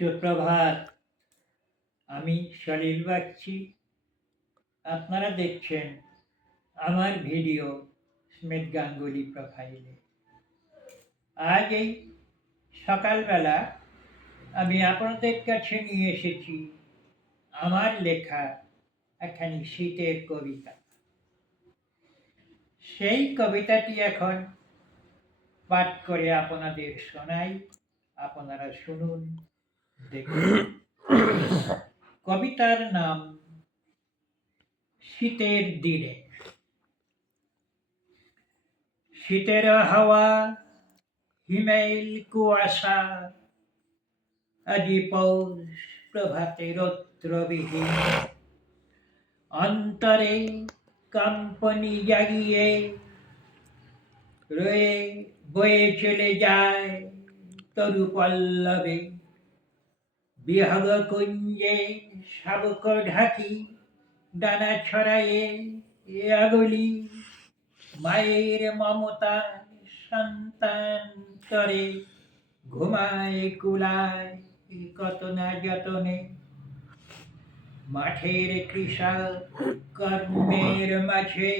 সুপ্রভাত। আমি সলিল বাগচি। আপনারা দেখছেন আমার ভিডিও স্মিথ গাঙ্গুলি প্রোফাইলে। আজ এই সকালবেলা আমি আপনাদের কাছে নিয়ে এসেছি আমার লেখা একখানি শীতের কবিতা। সেই কবিতাটি এখন পাঠ করে আপনাদের শোনাই, আপনারা শুনুন, দেখুন। কবিতার নাম শীতের দিনে। শীতের হাওয়া, হিমেল কুয়াশা, আজি পৌষ প্রভাতে রৌদ্রবিহীন। অন্তরে কম্পনি জাগিয়ে রয়ে বয়ে চলে যায় তরু পল্লবে। বিহগ কুঞ্জে শাবক ঢাকি ডানা ছড়ায়ে আগলি। মায়ের মমতা সন্তান তরে ঘুমায় কুলায় কত না যতনে। মাঠের কৃষক কর্মের মাঝে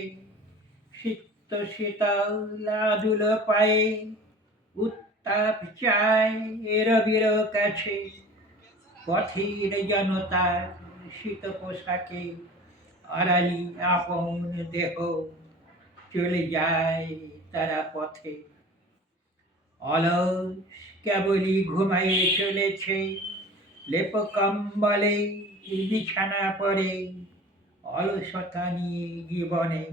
সিক্ত শীতল আদুল পায়ে উত্তাপ চায় রবির কাছে। পথের জনতার শীত পোশাকে আড়ালি আপন দেহ চলে যায় তারা পথে। অলস কেবলই ঘুমায়ে চলেছে লেপ কম্বলে বিছানা পরে। অলসতা নিয়ে জীবনে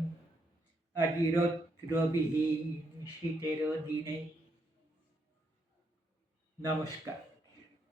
আজি রৌদ্রবিহীন শীতের দিনে। নমস্কার।